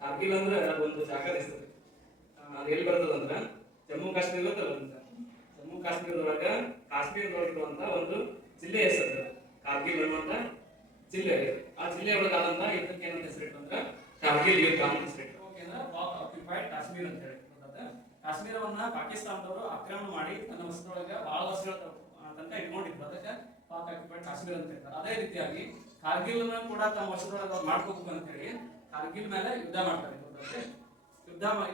ಕಾರ್ಗಿಲ್ ಅಂದ್ರೆ ಒಂದು ಜಾಗ ಇರ್ತದೆ. ಅದು ಎಲ್ಲಿ ಬರ್ತದಂದ್ರ ಜಮ್ಮು ಕಾಶ್ಮೀರ ಗೊತ್ತಲ್ಲ. ಜಮ್ಮು ಕಾಶ್ಮೀರದೊಳಗ ಕಾಶ್ಮೀರದೊಳಗಿರುವಂತ ಒಂದು ಜಿಲ್ಲೆ ಹೆಸರು ಕಾರ್ಗಿಲ್ ಅನ್ನುವಂತ ಜಿಲ್ಲೆ. ಆ ಜಿಲ್ಲೆ ಒಳಗಾದಂತ ಇದಕ್ಕೆ ಏನಂತ ಹೆಸರಿಟ್ಟು ಅಂದ್ರೆ ಕಾರ್ಗಿಲ್ ಯುದ್ಧ ಅಂತ ಹೆಸರಿಟ್ಟು. ಓಕೆನಾ, ಪಾಕ್ ಆಕ್ಯುಪೈಡ್ ಕಾಶ್ಮೀರ್ ಅಂತ ಹೇಳಿ. ಕಾಶ್ಮೀರವನ್ನ ಪಾಕಿಸ್ತಾನದವರು ಆಕ್ರಮಣ ಮಾಡಿ ತನ್ನ ವಶದೊಳಗ ಬಹಳ ವರ್ಷಗಳ ತನಕ ಇಟ್ಕೊಂಡಿದ್ರು. ಅದಕ್ಕೆ ಪಾಕ್ ಆಕ್ಯುಪೈಡ್ ಕಾಶ್ಮೀರ್ ಅಂತ ಹೇಳ್ತಾರೆ. ಅದೇ ರೀತಿಯಾಗಿ ಕಾರ್ಗಿಲ್ ಕೂಡ ತಮ್ಮ ವಶದೊಳಗ ಮಾಡ್ಕೋಬೇಕು ಅಂತ ಹೇಳಿ ಕಾರ್ಗಿಲ್ ಮೇಲೆ ಯುದ್ಧ ಮಾಡ್ತಾರೆ. ಯುದ್ಧ ಮಾಡಿ